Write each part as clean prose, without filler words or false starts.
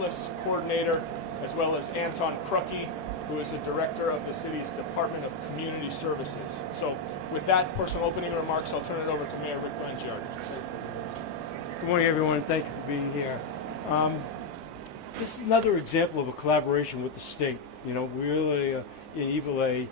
homeless coordinator, as well as Anton Krucky, who is the director of the city's Department of Community Services. So with that, for some opening remarks, I'll turn it over to Mayor Rick Blangiardi. Good morning, everyone. Thank you for being here. This is another example of a collaboration with the state. You know, we really, in Evilay,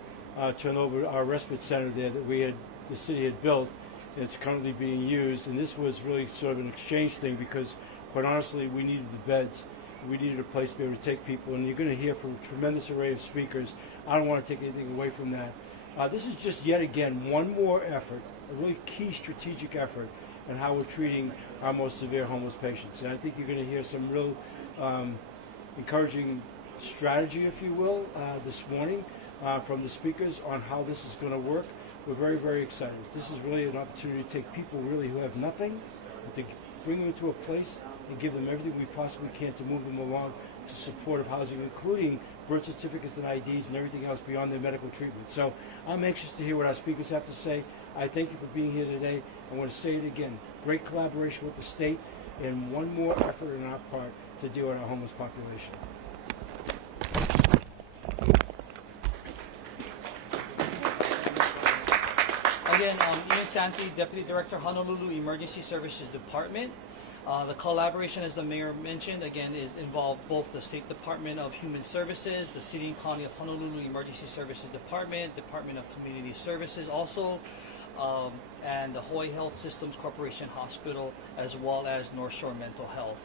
turned over our respite center there that the city had built, and it's currently being used. And this was really sort of an exchange thing because, quite honestly, we needed the beds. We needed a place to be able to take people, and you're going to hear from a tremendous array of speakers. I don't want to take anything away from that. This is just yet again one more effort, a really key strategic effort in how we're treating our most severe homeless patients. And I think you're going to hear some real encouraging strategy, if you will, this morning from the speakers on how this is going to work. We're very, very excited. This is really an opportunity to take people really who have nothing and to bring them to a place and give them everything we possibly can to move them along to supportive housing, including birth certificates and IDs and everything else beyond their medical treatment. So I'm anxious to hear what our speakers have to say. I thank you for being here today. I want to say it again. Great collaboration with the state and one more effort on our part to deal with our homeless population. Again, Ian Santee, Deputy Director, Honolulu Emergency Services Department. The collaboration, as the mayor mentioned, again, is involved both the State Department of Human Services, the City and County of Honolulu Emergency Services Department, Department of Community Services also, and the Hawaii Health Systems Corporation Hospital, as well as North Shore Mental Health.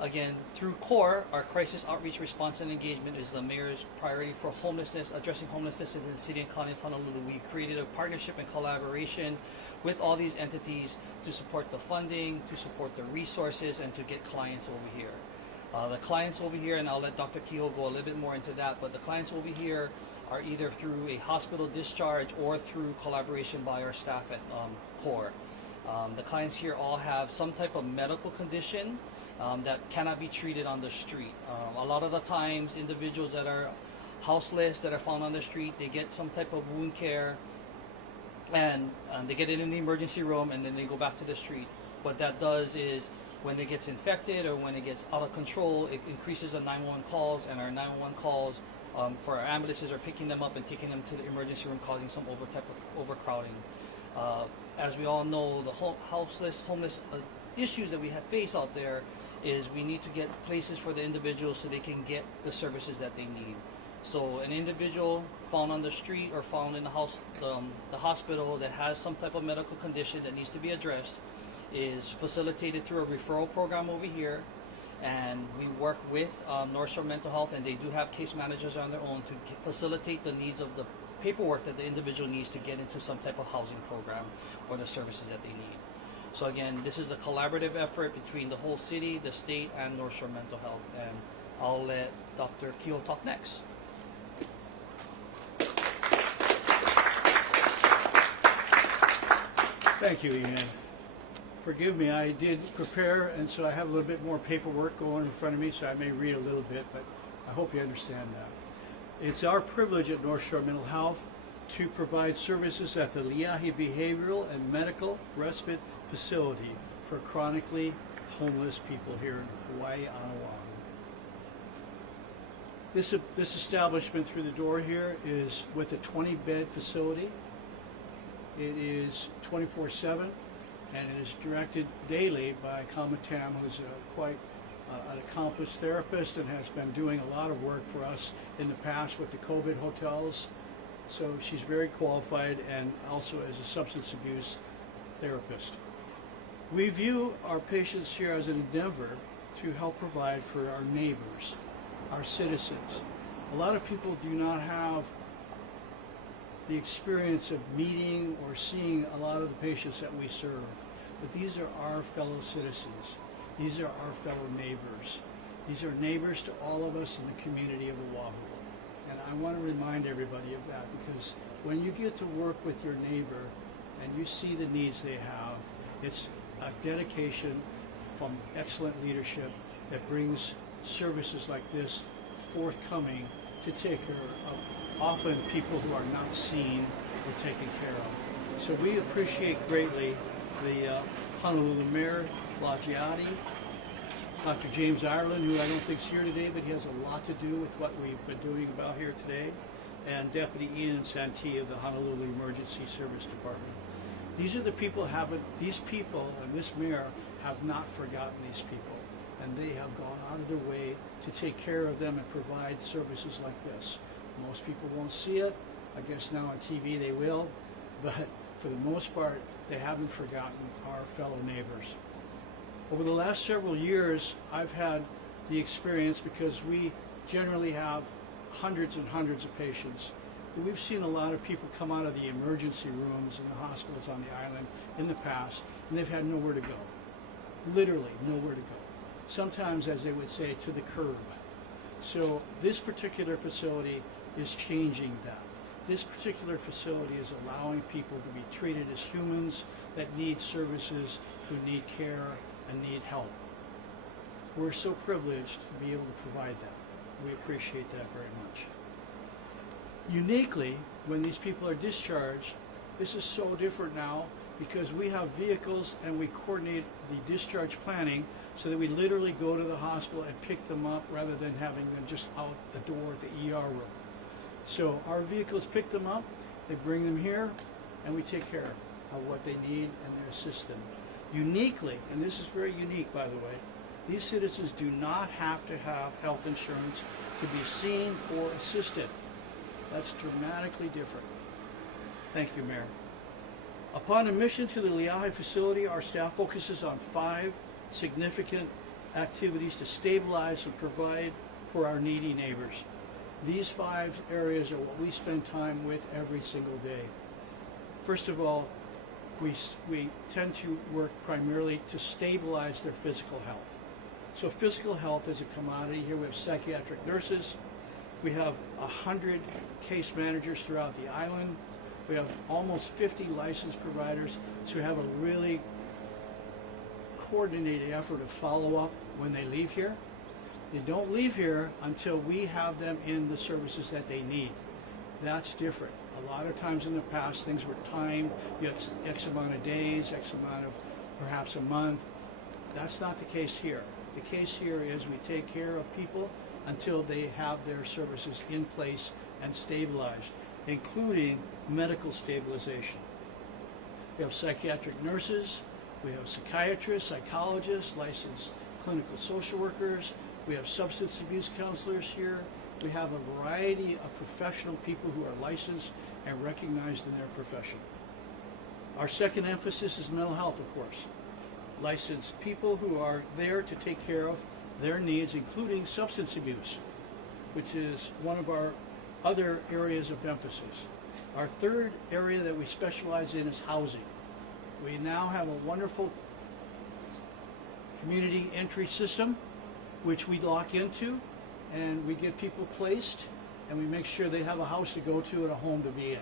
Again, through CORE, our Crisis Outreach Response and Engagement is the mayor's priority for homelessness, addressing homelessness in the City and County of Honolulu. We created a partnership and collaboration with all these entities to support the funding, to support the resources, and to get clients over here. The clients over here, and I'll let Dr. Kehoe go a little bit more into that, but the clients over here are either through a hospital discharge or through collaboration by our staff at CORE. The clients here all have some type of medical condition that cannot be treated on the street. A lot of the times, individuals that are houseless, that are found on the street, they get some type of wound care, and they get it in the emergency room, and then they go back to the street. What that does is, when it gets infected or when it gets out of control, it increases the 911 calls, and our 911 calls for our ambulances are picking them up and taking them to the emergency room, causing some overcrowding. As we all know, the homeless issues that we have faced out there is we need to get places for the individuals so they can get the services that they need. So an individual found on the street or found in the hospital that has some type of medical condition that needs to be addressed is facilitated through a referral program over here, and we work with North Shore Mental Health, and they do have case managers on their own to facilitate the needs of the paperwork that the individual needs to get into some type of housing program or the services that they need. So again, this is a collaborative effort between the whole city, the state, and North Shore Mental Health, and I'll let Dr. Kehoe talk next. Thank you, Ian. Forgive me, I did prepare, and so I have a little bit more paperwork going in front of me, so I may read a little bit, but I hope you understand that. It's our privilege at North Shore Mental Health to provide services at the Leahi Behavioral and Medical Respite Facility for chronically homeless people here in Hawaii on Oahu. This establishment through the door here is with a 20-bed facility. It is 24/7, and it is directed daily by Kamatam, who's quite an accomplished therapist and has been doing a lot of work for us in the past with the COVID hotels. So she's very qualified, and also as a substance abuse therapist. We view our patients here as an endeavor to help provide for our neighbors, our citizens. A lot of people do not have the experience of meeting or seeing a lot of the patients that we serve, but these are our fellow citizens. These are our fellow neighbors. These are neighbors to all of us in the community of Oahu. And I want to remind everybody of that, because when you get to work with your neighbor and you see the needs they have, it's a dedication from excellent leadership that brings services like this forthcoming to take care of often people who are not seen or taken care of. So we appreciate greatly the Honolulu Mayor Blangiardi, Dr. James Ireland, who I don't think is here today, but he has a lot to do with what we've been doing about here today, and Deputy Ian Santee of the Honolulu Emergency Service Department. These are the people these people and this mayor have not forgotten these people, and they have gone out of their way to take care of them and provide services like this. Most people won't see it. I guess now on TV they will, but for the most part, they haven't forgotten our fellow neighbors. Over the last several years, I've had the experience, because we generally have hundreds and hundreds of patients. We've seen a lot of people come out of the emergency rooms in the hospitals on the island in the past, and they've had nowhere to go. Literally nowhere to go. Sometimes, as they would say, to the curb. So this particular facility is changing that. This particular facility is allowing people to be treated as humans that need services, who need care and need help. We're so privileged to be able to provide that. We appreciate that very much. Uniquely, when these people are discharged, this is so different now, because we have vehicles and we coordinate the discharge planning so that we literally go to the hospital and pick them up rather than having them just out the door at the ER room. So our vehicles pick them up, they bring them here, and we take care of what they need and they assist them. Uniquely, and this is very unique by the way, these citizens do not have to have health insurance to be seen or assisted. That's dramatically different. Thank you, Mayor. Upon admission to the Leahi facility, our staff focuses on 5 significant activities to stabilize and provide for our needy neighbors. These 5 areas are what we spend time with every single day. First of all, we tend to work primarily to stabilize their physical health. So physical health is a commodity. Here we have psychiatric nurses. We have 100 case managers throughout the island. We have almost 50 licensed providers. So we have a really coordinated effort of follow-up when they leave here. They don't leave here until we have them in the services that they need. That's different. A lot of times in the past, things were timed. You had X amount of days, X amount of perhaps a month. That's not the case here. The case here is we take care of people until they have their services in place and stabilized, including medical stabilization. We have psychiatric nurses, we have psychiatrists, psychologists, licensed clinical social workers, we have substance abuse counselors here. We have a variety of professional people who are licensed and recognized in their profession. Our second emphasis is mental health, of course. Licensed people who are there to take care of their needs, including substance abuse, which is one of our other areas of emphasis. Our third area that we specialize in is housing. We now have a wonderful community entry system, which we lock into, and we get people placed, and we make sure they have a house to go to and a home to be in.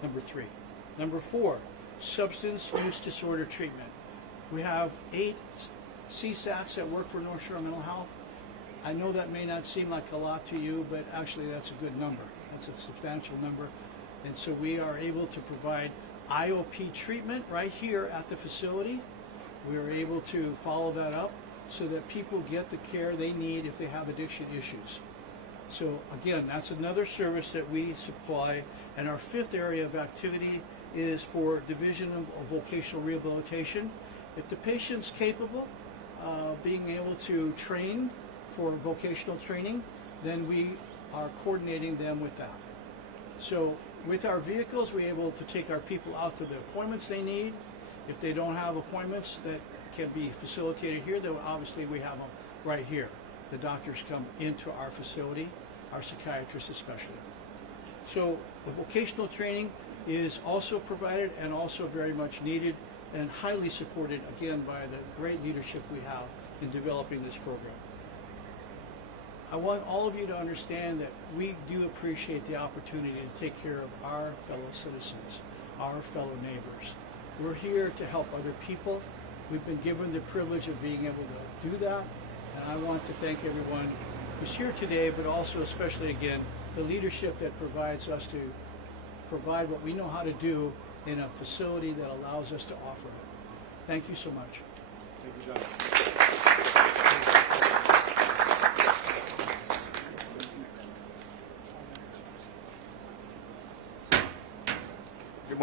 Number 3. Number 4, substance use disorder treatment. We have 8 CSACs that work for North Shore Mental Health. I know that may not seem like a lot to you, but actually that's a good number. That's a substantial number. And so we are able to provide IOP treatment right here at the facility. We are able to follow that up so that people get the care they need if they have addiction issues. So again, that's another service that we supply. And our 5th area of activity is for Division of Vocational Rehabilitation. If the patient's capable of being able to train for vocational training, then we are coordinating them with that. So with our vehicles, we're able to take our people out to the appointments they need. If they don't have appointments that can be facilitated here, then obviously we have them right here. The doctors come into our facility, our psychiatrists especially. So the vocational training is also provided and also very much needed and highly supported, again, by the great leadership we have in developing this program. I want all of you to understand that we do appreciate the opportunity to take care of our fellow citizens, our fellow neighbors. We're here to help other people. We've been given the privilege of being able to do that, and I want to thank everyone who's here today, but also especially, again, the leadership that provides us to provide what we know how to do in a facility that allows us to offer it. Thank you so much. Thank you, John.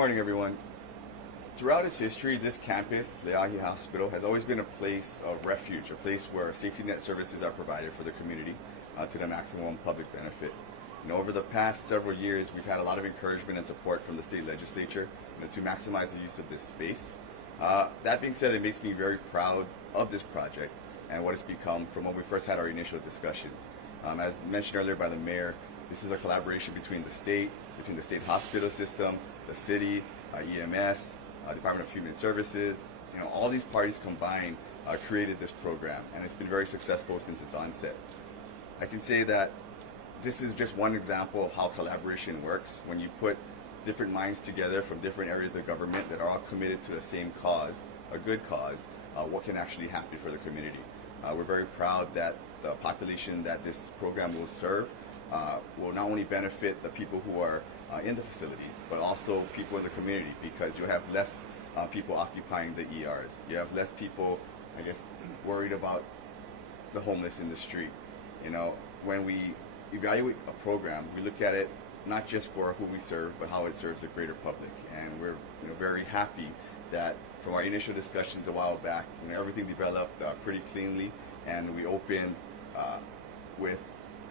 morning, everyone. Throughout its history, this campus, Leahi Hospital, has always been a place of refuge, a place where safety net services are provided for the community to the maximum public benefit. Over the past several years, we've had a lot of encouragement and support from the state legislature to maximize the use of this space. That being said, it makes me very proud of this project and what it's become from when we first had our initial discussions. As mentioned earlier by the mayor, this is a collaboration between the state hospital system, the city, EMS, Department of Human Services. All these parties combined created this program, and it's been very successful since its onset. I can say that this is just one example of how collaboration works. When you put different minds together from different areas of government that are all committed to the same cause, a good cause, what can actually happen for the community. We're very proud that the population that this program will serve will not only benefit the people who are in the facility, but also people in the community, because you have less people occupying the ERs. You have less people, I guess, worried about the homeless in the street. When we evaluate a program, we look at it not just for who we serve, but how it serves the greater public. And we're very happy that from our initial discussions a while back, everything developed pretty cleanly, and we opened with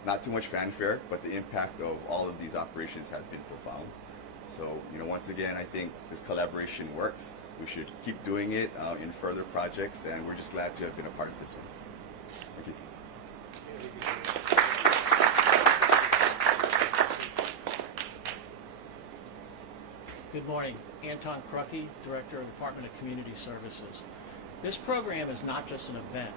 not too much fanfare, but the impact of all of these operations has been profound. So, once again, I think this collaboration works. We should keep doing it in further projects, and we're just glad to have been a part of this one. Thank you. Good morning. Anton Krucky, Director of the Department of Community Services. This program is not just an event,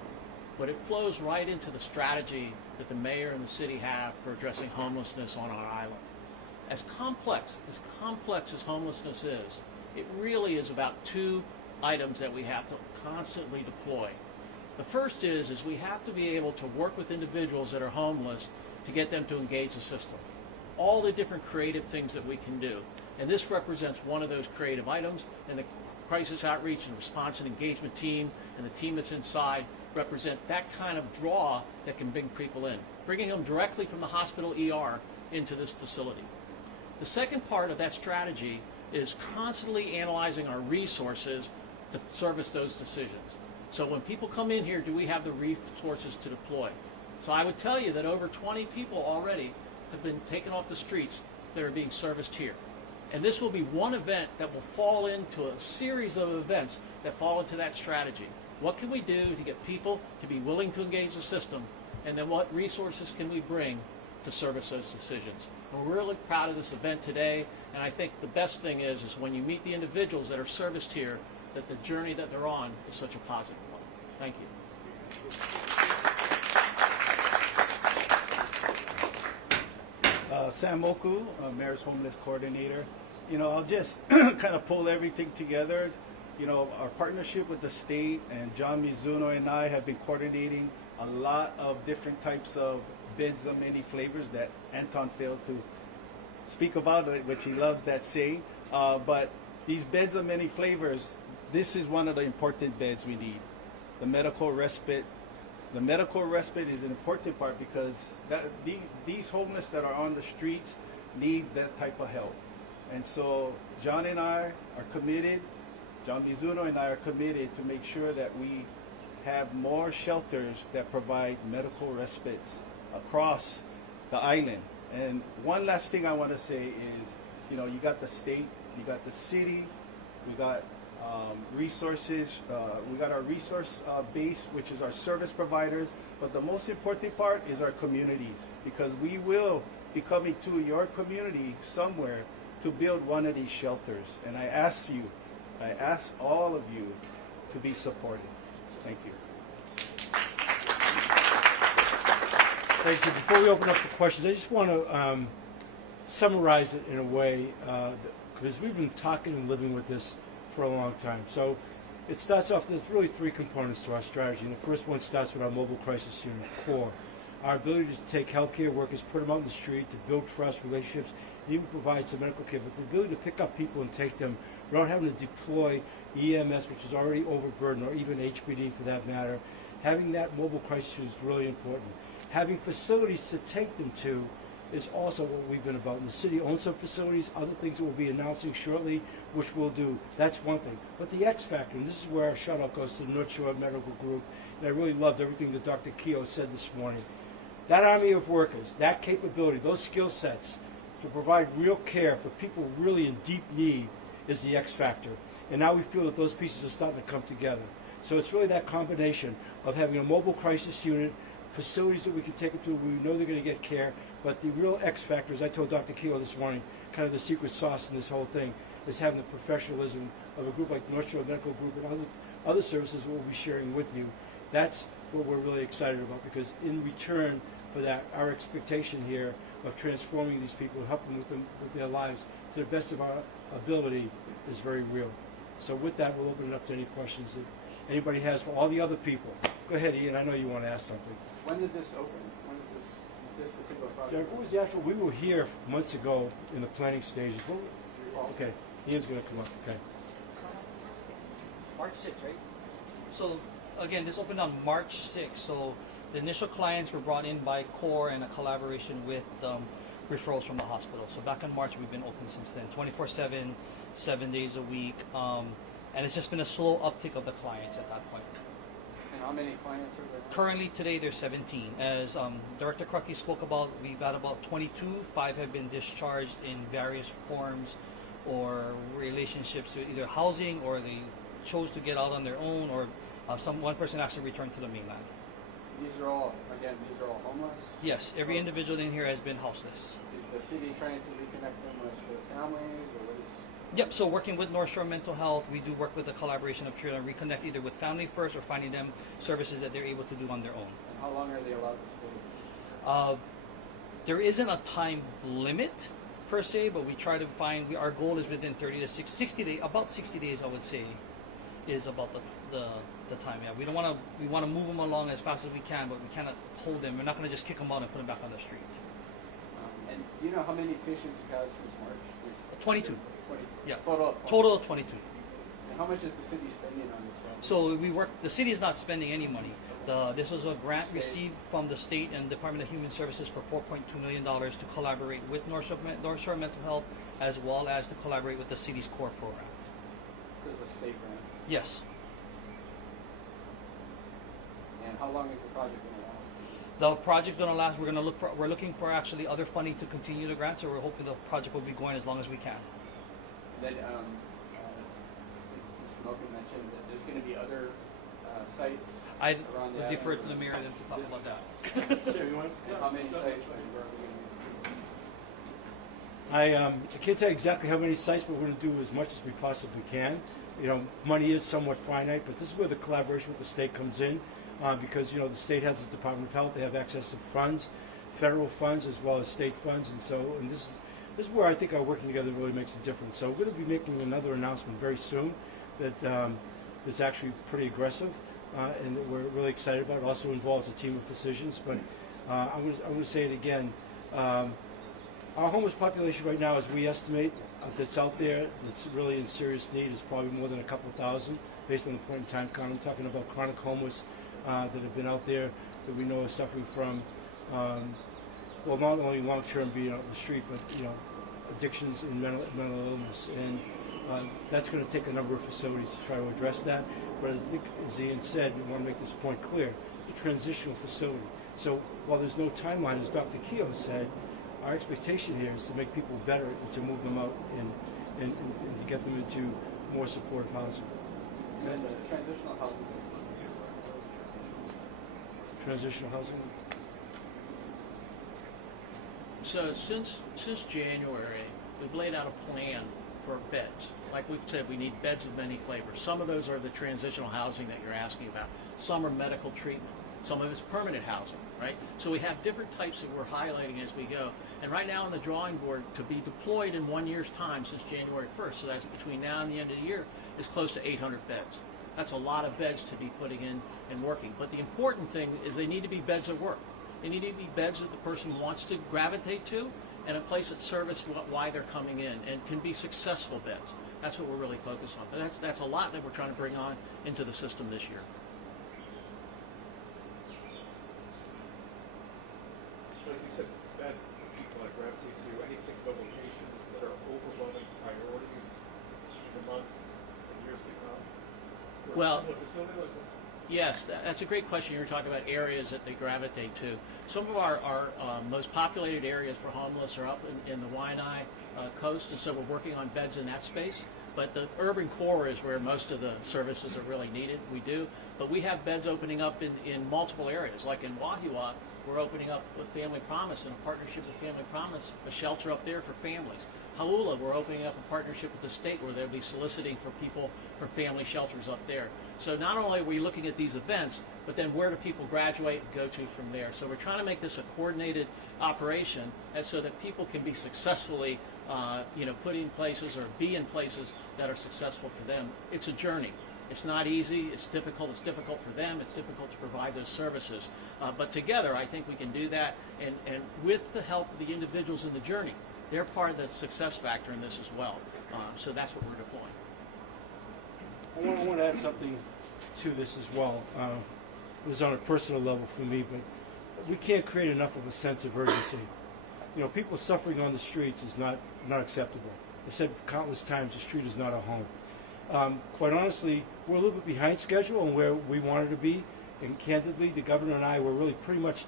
but it flows right into the strategy that the mayor and the city have for addressing homelessness on our island. As complex as homelessness is, it really is about two items that we have to constantly deploy. The first is we have to be able to work with individuals that are homeless to get them to engage the system. All the different creative things that we can do. And this represents one of those creative items, and the crisis outreach and response and engagement team and the team that's inside represent that kind of draw that can bring people in, bringing them directly from the hospital ER into this facility. The second part of that strategy is constantly analyzing our resources to service those decisions. So when people come in here, do we have the resources to deploy? So I would tell you that over 20 people already have been taken off the streets that are being serviced here. And this will be one event that will fall into a series of events that fall into that strategy. What can we do to get people to be willing to engage the system? And then what resources can we bring to service those decisions? And we're really proud of this event today. And I think the best thing is when you meet the individuals that are serviced here, that the journey that they're on is such a positive one. Thank you. Sam Moku, Mayor's Homeless Coordinator. I'll just kind of pull everything together. Our partnership with the state, and John Mizuno and I have been coordinating a lot of different types of beds of many flavors that Anton failed to speak about, which he loves that saying. But these beds of many flavors, this is one of the important beds we need. The medical respite. The medical respite is an important part because these homeless that are on the streets need that type of help. And so John and I are committed, John Mizuno and I are committed to make sure that we have more shelters that provide medical respites across the island. And one last thing I want to say is, you got the state, you got the city, we got resources, we got our resource base, which is our service providers, but the most important part is our communities, because we will be coming to your community somewhere to build one of these shelters. And I ask all of you to be supportive. Thank you. Thanks. So before we open up for questions, I just want to summarize it in a way, because we've been talking and living with this for a long time. So it starts off, there's really three components to our strategy. And the first one starts with our mobile crisis unit core. Our ability to take healthcare workers, put them out in the street, to build trust, relationships, and even provide some medical care. But the ability to pick up people and take them without having to deploy EMS, which is already overburdened, or even HPD for that matter. Having that mobile crisis is really important. Having facilities to take them to is also what we've been about. And the city owns some facilities, other things that we'll be announcing shortly, which we'll do. That's one thing. But the X factor, and this is where our shout out goes to the North Shore Medical Group, and I really loved everything that Dr. Keogh said this morning. That army of workers, that capability, those skill sets to provide real care for people really in deep need is the X factor. And now we feel that those pieces are starting to come together. So it's really that combination of having a mobile crisis unit, facilities that we can take them to, we know they're going to get care, but the real X factor, as I told Dr. Keogh this morning, kind of the secret sauce in this whole thing, is having the professionalism of a group like North Shore Medical Group and other services that we'll be sharing with you. That's what we're really excited about, because in return for that, our expectation here of transforming these people, helping with their lives to the best of our ability is very real. So with that, we'll open it up to any questions that anybody has for all the other people. Go ahead, Ian. I know you want to ask something. When did this open? When is this particular project? Derek, what was the actual? We were here months ago in the planning stages. Okay, Ian's going to come up. Okay. March 6th, right? So again, this opened on March 6th. So the initial clients were brought in by CORE and a collaboration with referrals from the hospital. So back in March, we've been open since then, 24/7, 7 days a week. And it's just been a slow uptick of the clients at that point. And how many clients are there? Currently, today, there's 17. As Director Krucky spoke about, we've got about 22. 5 have been discharged in various forms or relationships to either housing, or they chose to get out on their own, or one person actually returned to the mainland. These are all homeless? Yes, every individual in here has been houseless. Is the city trying to reconnect them with families, or what is? Yep, so working with North Shore Mental Health, we do work with the collaboration of children, reconnect either with family first or finding them services that they're able to do on their own. And how long are they allowed to stay? There isn't a time limit per se, but we try to find, our goal is within 30 to 60 days, about 60 days I would say, is about the time. Yeah, we want to move them along as fast as we can, but we cannot hold them. We're not going to just kick them out and put them back on the street. And do you know how many patients you've had since March? 22. 20. Yeah. Total of 22. And how much is the city spending on this project? So the city is not spending any money. This was a grant received from the state and Department of Human Services for $4.2 million to collaborate with North Shore Mental Health, as well as to collaborate with the city's CORE program. This is a state grant. Yes. And how long is the project going to last? The project going to last. We're looking for actually other funding to continue the grant, so we're hoping the project will be going as long as we can. Then, Mr. Mokin mentioned that there's going to be other sites I around the would defer island. to the mayor then to talk about that. Sure, you want? And how many sites are we going to be? I can't tell you exactly how many sites, but we're going to do as much as we possibly can. You know, money is somewhat finite, but this is where the collaboration with the state comes in, because, you know, the state has the Department of Health, they have access to funds, federal funds as well as state funds, and this is where I think our working together really makes a difference. So we're going to be making another announcement very soon that is actually pretty aggressive, and that we're really excited about. It also involves a team of physicians, but I'm going to say it again. Our homeless population right now, as we estimate, that's out there, that's really in serious need, is probably more than a couple thousand, based on the point in time count. I'm talking about chronic homeless that have been out there that we know are suffering from, well, not only long-term being out on the street, but, you know, addictions and mental illness. And that's going to take a number of facilities to try to address that. But I think, as Ian said, we want to make this point clear, a transitional facility. So while there's no timeline, as Dr. Keogh said, our expectation here is to make people better and to move them out and to get them into more supportive housing. And the transitional housing is Transitional housing? So since January, we've laid out a plan for beds. Like we've said, we need beds of many flavors. Some of those are the transitional housing that you're asking about. Some are medical treatment. Some of it's permanent housing, right? So we have different types that we're highlighting as we go. And right now on the drawing board, to be deployed in 1 year's time since January 1st, so that's between now and the end of the year, is close to 800 beds. That's a lot of beds to be putting in and working. But the important thing is they need to be beds that work. They need to be beds that the person wants to gravitate to, and a place that serves why they're coming in, and can be successful beds. That's what we're really focused on. But that's a lot that we're trying to bring on into the system this year. Like you said, beds that people like gravitate to? Anything but locations that are overwhelming priorities in the months and years to come? For Well, a similar facility like this? Yes, that's a great question. You were talking about areas that they gravitate to. Some of our most populated areas for homeless are up in the Waianae coast, and so we're working on beds in that space. But the urban core is where most of the services are really needed. We do. But we have beds opening up in multiple areas. Like in Wahiawa, we're opening up with Family Promise, in a partnership with Family Promise, a shelter up there for families. Hauula, we're opening up a partnership with the state where they'll be soliciting for people for family shelters up there. So not only are we looking at these events, but then where do people graduate and go to from there? So we're trying to make this a coordinated operation so that people can be successfully put in places or be in places that are successful for them. It's a journey. It's not easy. It's difficult. It's difficult for them. It's difficult to provide those services. But together, I think we can do that. And with the help of the individuals in the journey, they're part of the success factor in this as well. So that's what we're deploying. I want to add something to this as well. It was on a personal level for me, but we can't create enough of a sense of urgency. You know, people suffering on the streets is not acceptable. I've said countless times, the street is not a home. Quite honestly, we're a little bit behind schedule on where we wanted to be, and candidly, the governor and I were really pretty much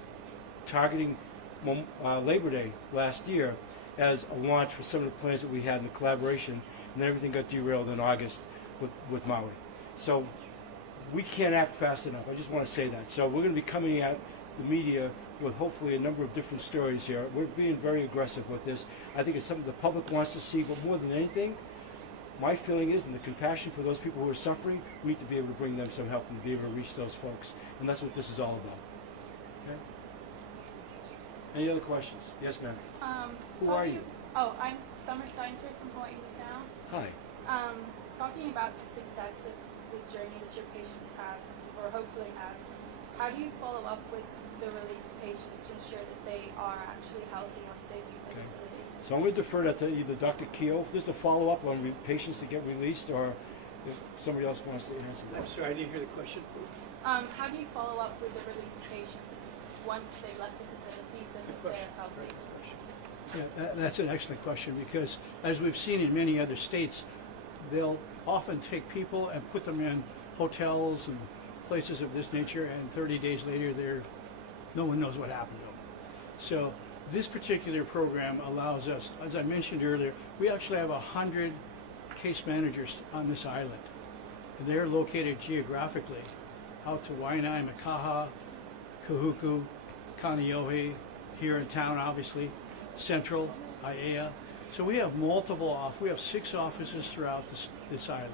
targeting Labor Day last year as a launch for some of the plans that we had in the collaboration, and everything got derailed in August with Maui. So we can't act fast enough. I just want to say that. So we're going to be coming at the media with hopefully a number of different stories here. We're being very aggressive with this. I think it's something the public wants to see, but more than anything, my feeling is, and the compassion for those people who are suffering, we need to be able to bring them some help and be able to reach those folks. And that's what this is all about. Okay? Any other questions? Yes, ma'am. Who are you? Oh, I'm Summer Steinser from Hawaii Sound. Hi. Talking about the success of the journey that your patients have, or hopefully have, how do you follow up with the released patients to ensure that they are actually healthy and safe in the Okay. facility? So I'm going to defer that to either Dr. Keogh, if there's a follow-up on patients that get released, or if somebody else wants to answer I'm that. sorry, I didn't hear the question. How do you follow up with the released patients once they've left the facility so that they're healthy? Yeah, that's an excellent question, because as we've seen in many other states, they'll often take people and put them in hotels and places of this nature, and 30 days later, no one knows what happened to them. So this particular program allows us, as I mentioned earlier, we actually have 100 case managers on this island. They're located geographically out to Waianae, Makaha, Kahuku, Kaneohe, here in town, obviously, Central, Aiea. So we have we have 6 offices throughout this island.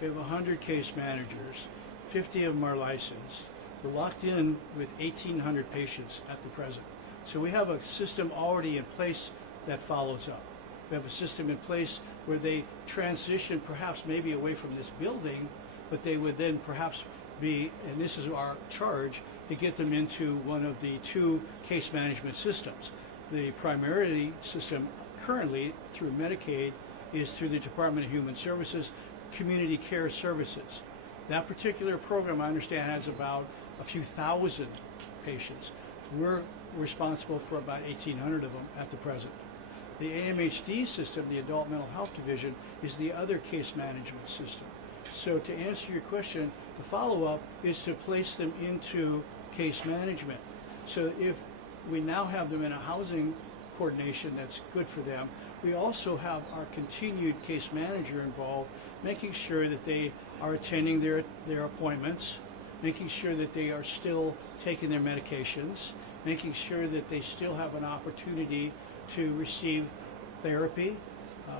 We have 100 case managers, 50 of them are licensed. We're locked in with 1,800 patients at the present. So we have a system already in place that follows up. We have a system in place where they transition perhaps maybe away from this building, but they would then perhaps be, and this is our charge, to get them into one of the 2 case management systems. The primary system currently through Medicaid is through the Department of Human Services, Community Care Services. That particular program, I understand, has about a few thousand patients. We're responsible for about 1,800 of them at the present. The AMHD system, the Adult Mental Health Division, is the other case management system. So to answer your question, the follow-up is to place them into case management. So if we now have them in a housing coordination that's good for them, we also have our continued case manager involved, making sure that they are attending their appointments, making sure that they are still taking their medications, making sure that they still have an opportunity to receive therapy,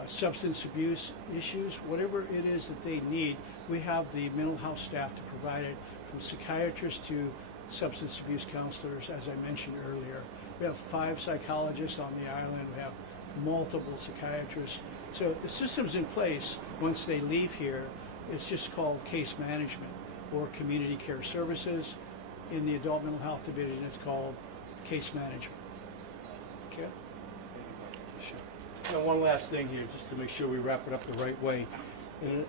substance abuse issues, whatever it is that they need. We have the mental health staff to provide it, from psychiatrists to substance abuse counselors, as I mentioned earlier. We have 5 psychologists on the island. We have multiple psychiatrists. So the system's in place once they leave here. It's just called case management or community care services. In the Adult Mental Health Division, it's called case management. Okay? Sure. Now, one last thing here, just to make sure we wrap it up the right way. In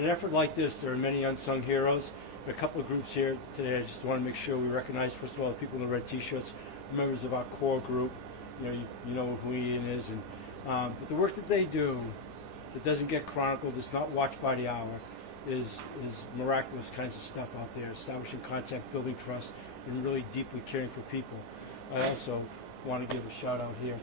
an effort like this, there are many unsung heroes. There are a couple of groups here today. I just want to make sure we recognize, first of all, the people in the red T-shirts, members of our core group. you know who Ian is, and but the work that they do, that doesn't get chronicled, it's not watched by the hour, is miraculous kinds of stuff out there, establishing contact, building trust, and really deeply caring for people. I also want to give a shout out here